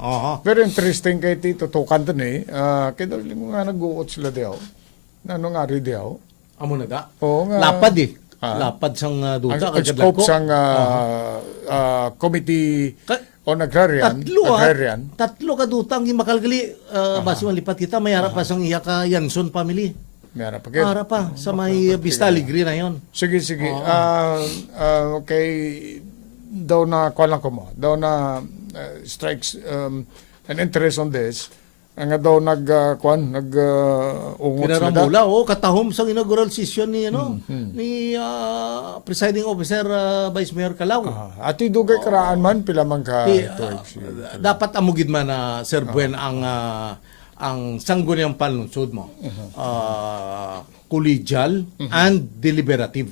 Very interesting kay ti tutukan to ni. Kaya daw mo nga nag-uot sila diyaw. Ano nga ri diyaw? Amo na da. Oo nga. Lapad lapad sang duta Ang scope sang committee on agrarian. Tatlo ka dutang gimakalgali basi malipat kita may harap pa sang iya ka Yanson family. May harap pa Para pa sa may Vista Alegre na yon. Sige. Okay. Daw na kuha lang ko mo. Daw na strikes an interest on this. Ang daw ungot sila da. Kinaramula katahom sang inaugural session ni ni presiding officer Vice Mayor Calao. Ati dugay karaan man pila man ka dapat amugid man Sir Buen ang sangguniang panlungsod mo. Collegial and deliberative.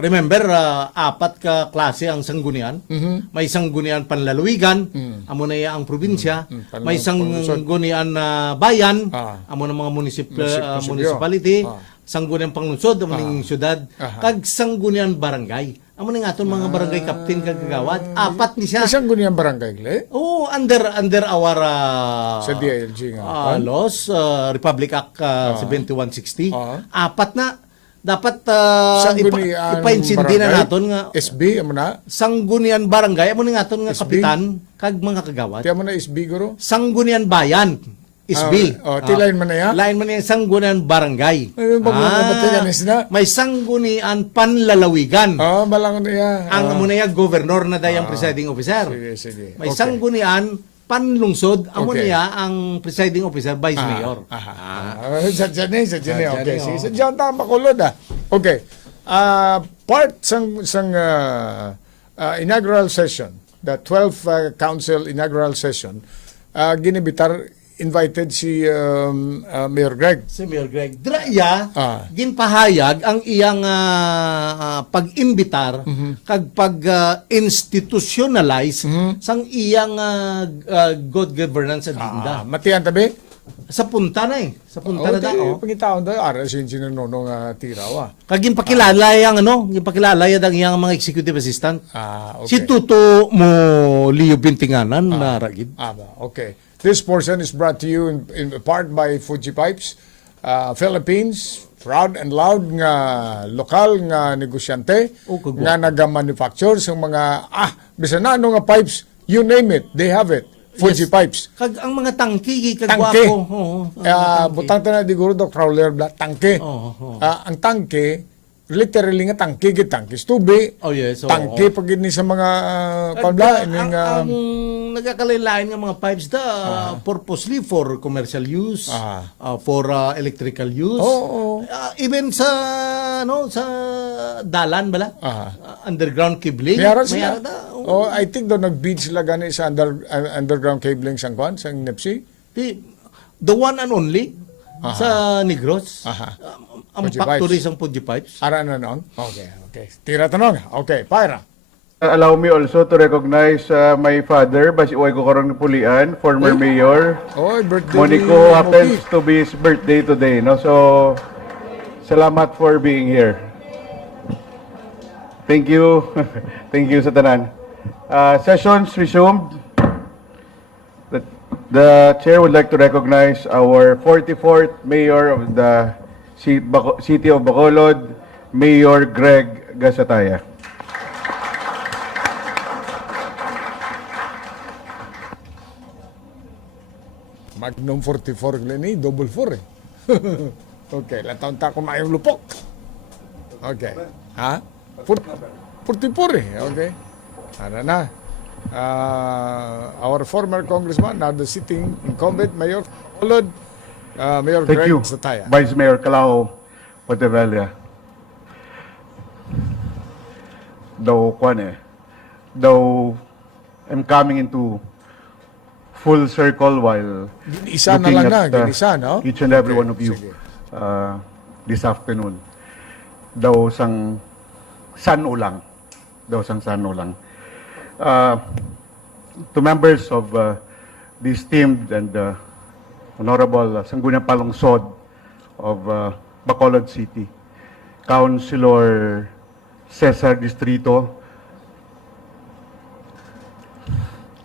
Remember, 4 ka klase ang sanggunian. May sanggunian panlalawigan, amo na ang probinsya. May sanggunian na bayan, amo na mga municipality. Sanggunian panglungsod, amo ning syudad. Kag sanggunian barangay. Amo na nga mga barangay captain kag kagawad. 4 ni siya. Sanggunian barangay le? Under our sa DILG nga. laws, Republic Act 7160. 4 na dapat ipainsindi na naton nga SB amo na sanggunian barangay amo ni naton nga SB? kapitan kag mga kagawad. Ti amo na SB guro? Sanggunian bayan SB. Ti lain man na ya? Lain man yang sanggunian barangay. May sanggunian panlalawigan. Balang na ya. Ang amo na ya governor na dayang presiding officer. Sige. May sanggunian panlungsod amo niya ang presiding officer vice mayor. Sa dyan. Okay. Sige. Sa dyan tama Bacolod Okay. Part sang inaugural session, the 12th council inaugural session, invited si Mayor Greg. Si Mayor Greg. Draya, ginpahayag ang iyang pag-imbitar kag pag-institutionalize sang iyang good governance agenda. Matiyan tabi? Sa punta na Sa punta na daw. Pangitaon daw, arasin sinunong tiraw. Kag ginpakilala yang ginpakilala ang iyang mga executive assistant. Okay. Si Tuto mo Leo Bintinganan na ragid. Okay. This portion is brought to you in part by Fuji Pipes, Philippines, proud and loud nga lokal nga negosyante nga naga-manufacture sa mga bisan na nga pipes, you name it, they have it. Fuji Pipes. Kag ang mga tangke kag Tangke. wapo. Butang ta na diguro do crawler bla tangke. Ang tangke literally nga tangke gid tangkis tubig. Tangke pag ni sa mga kabla ang nagakalain-lain nga mga pipes purposely for commercial use, for electrical use. Even sa sa dalan bala. Underground cabling. Sila. I think do nag-bid sila gani sa underground cabling sang kwan sang NEPSI. The one and only sa Negros. Ang factory sang Fuji Pipes. Ara na noon? Okay. Tira tanong. Okay, Pyra. Allow me also to recognize my father, Basiway ko karong pulian, former mayor. Birthday Monico happens to be his birthday today, no? So, salamat for being here. Thank you. Thank you sa tanan. Sessions resumed. The chair would like to recognize our 44th mayor of the city of Bacolod, Mayor Greg Gasataya. Magnum 44 Glenny, double 4 eh. Okay, lataon ta kumayong lupok. Okay. Ha? 44 eh. Okay. Ano na? Our former congressman, now the sitting incumbent Mayor Bacolod, Mayor Thank Greg you, Sataya. Vice Mayor Calao Potevella. Though I'm coming into full circle while Ginisa na looking lang na, at ginisa, no? each and every Okay, one of you sige. this afternoon. Daw sang sanulang. To members of the esteemed and Honorable Sangguniang Palungsod of Bacolod City, Councilor Cesar Distrito,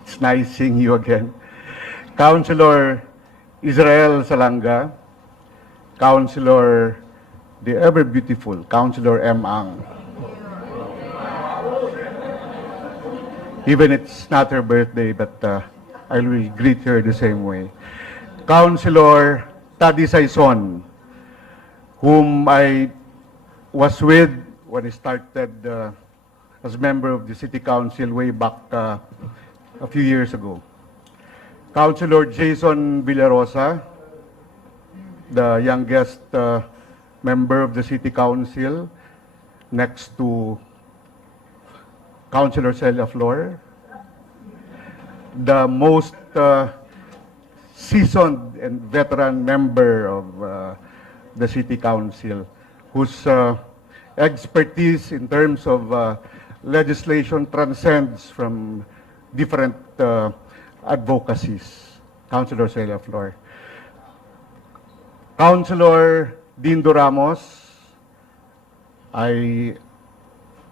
it's nice seeing you again. Councilor Israel Salanga, Councilor the ever beautiful Councilor M. Ang. Even it's not her birthday, but I will greet her the same way. Councilor Tadi Saison, whom I was with when I started as member of the City Council way back a few years ago. Councilor Jason Villarosa, the youngest member of the City Council, next to Councilor Celia Flor, the most seasoned and veteran member of the City Council, whose expertise in terms of legislation transcends from different advocacies, Councilor Celia Flor. Councilor Dindo Ramos, I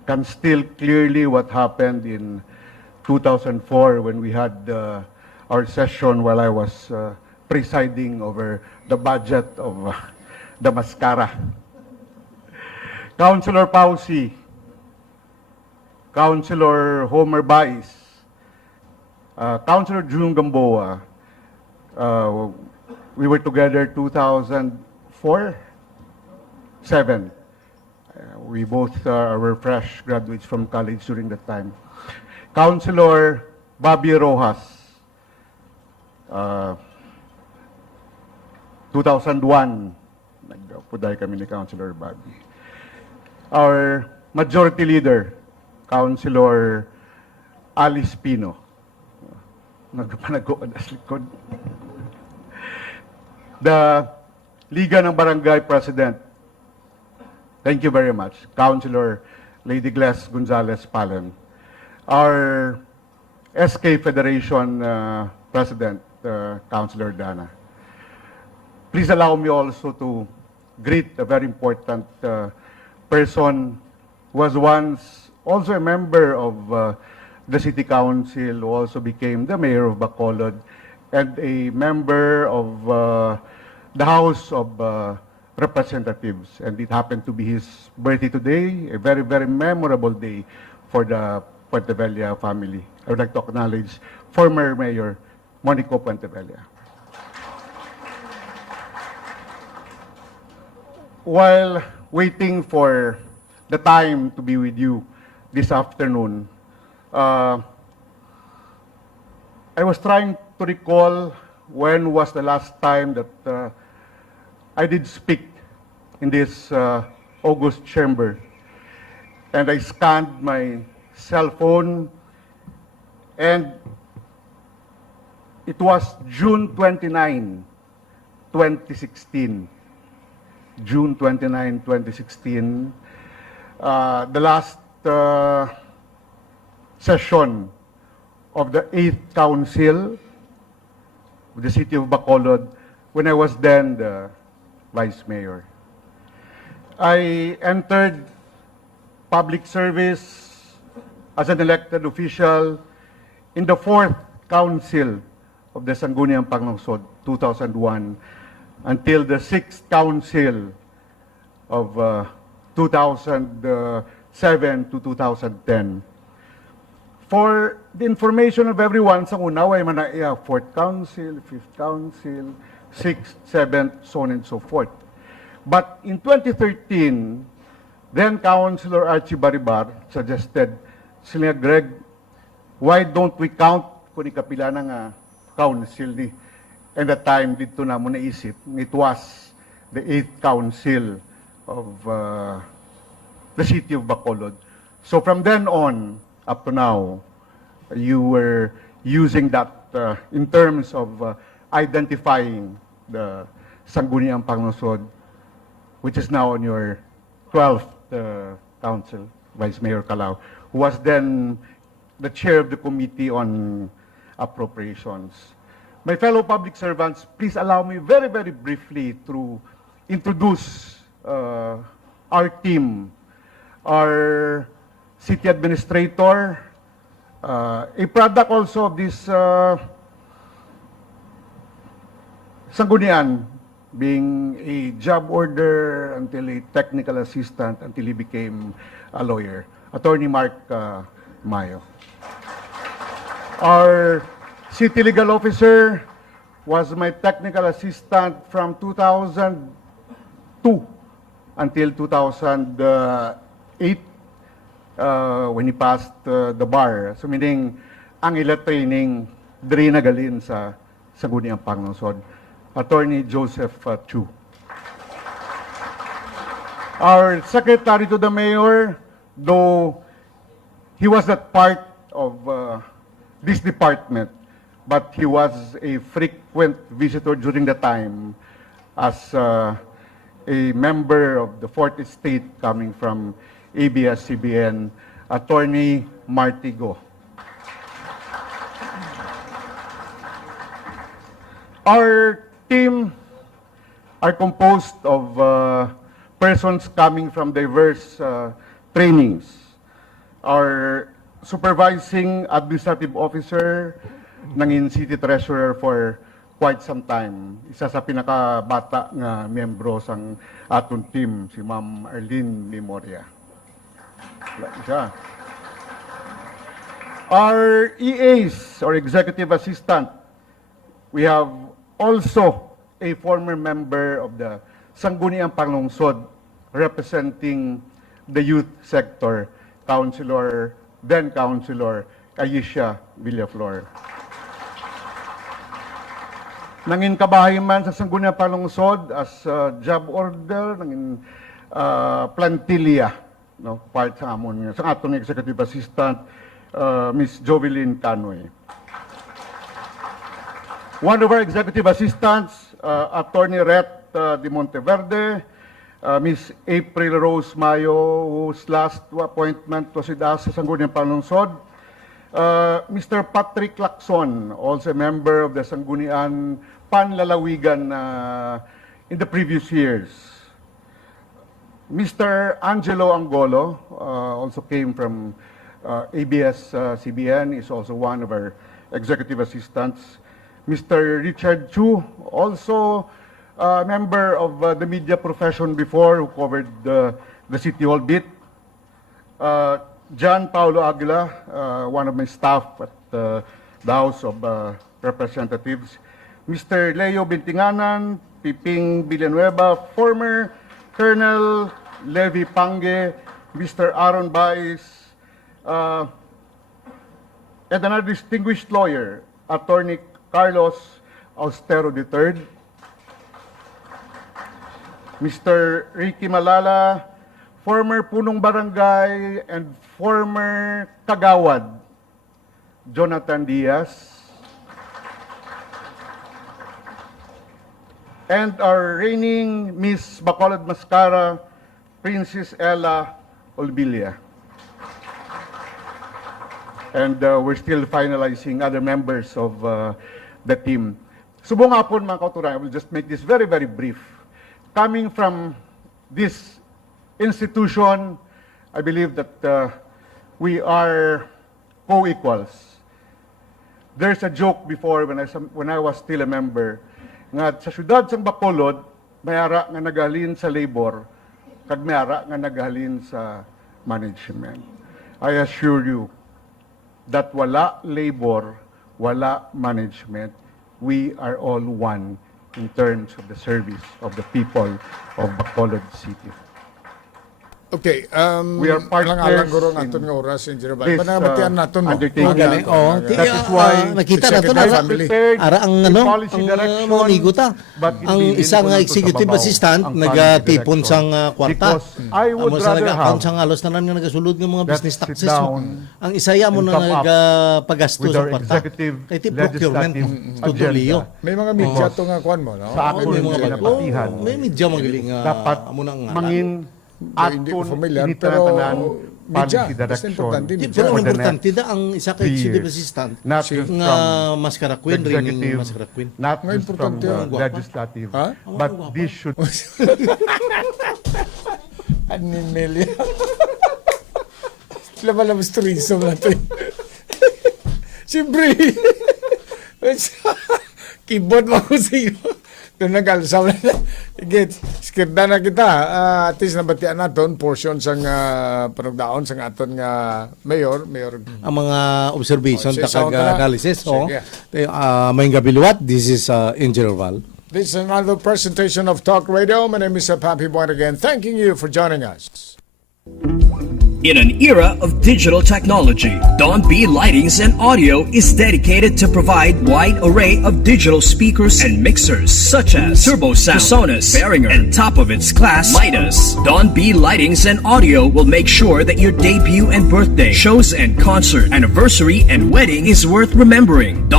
can still clearly what happened in 2004 when we had our session while I was presiding over the budget of the Mascara. Councilor Pausi, Councilor Homer Bais, Councilor June Gamboa, we were together 2004, 7. We both were fresh graduates from college during that time. Councilor Bobby Rojas, 2001, nagpuday kami ni Councilor Bobby. Our majority leader, Councilor Alice Pino. Nagpanagoan as likod. The Liga ng Barangay President, thank you very much, Councilor Lady Gles Gonzalez Palen. Our SK Federation President, Councilor Dana. Please allow me also to greet a very important person who was once also a member of the City Council, who also became the Mayor of Bacolod, and a member of the House of Representatives. And it happened to be his birthday today, a very, very memorable day for the Puentevella family. I would like to acknowledge former Mayor Monico Puentevella. While waiting for the time to be with you this afternoon, I was trying to recall when was the last time that I did speak in this August chamber. And I scanned my cell phone, and it was June 29, 2016. June 29, 2016, the last session of the 8th Council of the City of Bacolod, when I was then the Vice Mayor. I entered public service as an elected official in the 4th Council of the Sangguniang Panglungsod 2001 until the 6th Council of 2007 to 2010. For the information of everyone, sa una, way man na 4th Council, 5th Council, 6th, 7th, so on and so forth. But in 2013, then Councilor Archie Baribar suggested, sila Greg, why don't we count kung ikapila na nga council ni? And that time, dito na mo naisip, it was the 8th Council of the city of Bacolod. So from then on, up to now, you were using that in terms of identifying the Sangguniang Panglungsod, which is now on your 12th council, Vice Mayor Calao, who was then the chair of the Committee on Appropriations. My fellow public servants, please allow me very, very briefly to introduce our team, our city administrator, a product also of this Sanggunian, being a job order until a technical assistant until he became a lawyer, Attorney Mark Mayo. Our city legal officer was my technical assistant from 2002 until 2008 when he passed the bar. So meaning, ang ila training diri nagalin sa Sangguniang Panglungsod. Attorney Joseph Chu. Our secretary to the mayor, though he was not part of this department, but he was a frequent visitor during the time as a member of the 4th Estate coming from ABS-CBN, Attorney Martigo. Our team are composed of persons coming from diverse trainings. Our supervising administrative officer, nanging city treasurer for quite some time. Isa sa pinakabata nga miyembro sang aton team, si Ma'am Arlene Memoria. Isa. Our EAs, or executive assistant, we have also a former member of the Sangguniang Panglungsod representing the youth sector, then Councilor Ayesha Villaflor. Nangin kabahay man sa Sangguniang Panglungsod as job order, nangin plantilla, no, part sa amon, sa atong executive assistant, Ms. Jovelyn Canoy. One of our executive assistants, Attorney Ret de Monteverde, Ms. April Rose Mayo, whose last appointment was with us sa Sangguniang Panglungsod, Mr. Patrick Lacson, also a member of the Sangguniang Panlalawigan in the previous years. Mr. Angelo Angolo also came from ABS-CBN, is also one of our executive assistants. Mr. Richard Chu, also a member of the media profession before, who covered the City Hall bit. John Paulo Aguila, one of my staff at the House of Representatives. Mr. Leo Bintinganan, Piping Villanueva, former Colonel Levi Pange, Mr. Aaron Baez, and another distinguished lawyer, Attorney Carlos Austero III, Mr. Ricky Malala, former punong barangay and former kagawad, Jonathan Diaz, and our reigning Miss Bacolod Mascara, Princess Ella Olbilia. And we're still finalizing other members of the team. Subong hapon mga kauturan, I will just make this very, very brief. Coming from this institution, I believe that we are co-equals. there's a joke before when I was still a member nga sa syudad sang Bacolod mayara nga nagahalin sa labor kag mayara nga nagahalin sa management. I assure you that wala labor, wala management. We are all one in terms of the service of the people of Bacolod City. Okay, We are partners alang guro in naton nga oras, Engineer Val. this, Panabatian naton mo. undertaking. Magaling. Oh, That is why nakita nato Executive na Family. ara ang ano, policy ang direction, mga amigo ta. but Ang hindi isang ko lang to executive sa babaw assistant ang nagatipon policy sang direction. kwarta. Because I would Amo sa rather nag-account have sang halos tanan nga nagasulod ng mga that business sit taxes. down Ang isaya mo and na come up nagpagasto with sa our kwarta. executive Kay ti procurement legislative tutuliyo. agenda. May mga media to nga kuan mo, no? Sa ako May yung mga pinapatihan. may medya magaling Dapat amo nang mangin Hindi ko aton familiar, ini pero tanan media, policy basta direction. importante, Di, media. pero for ang the importante next da ang isa ka 3 executive years. assistant Not just nga from maskara the queen rin executive, maskara queen. not Nga just from importante the ang gwapa. legislative, Ha? but this should Animelia. Sila pala mas tourism natin. Siyempre. Keyboard mo ko sa iyo. Doon nag-alsaw na. Get, skirda na kita. At least nabatian natin portion sang panagdaon sang aton nga mayor. Ang mga observation Oh, sa sound na. analysis. Sige. May gabiluwat, this is Engineer Val. This is another presentation of Talk Radio. My name is Papi Buan again. Thanking you for joining us. In an era of digital technology, Don B Lightings and Audio is dedicated to provide wide array of digital speakers and mixers such as Turbo Sound, Sonos, Behringer, and top of its class Midas. Don B Lightings and Audio will make sure that your debut and birthday, shows and concert, anniversary and wedding is worth remembering.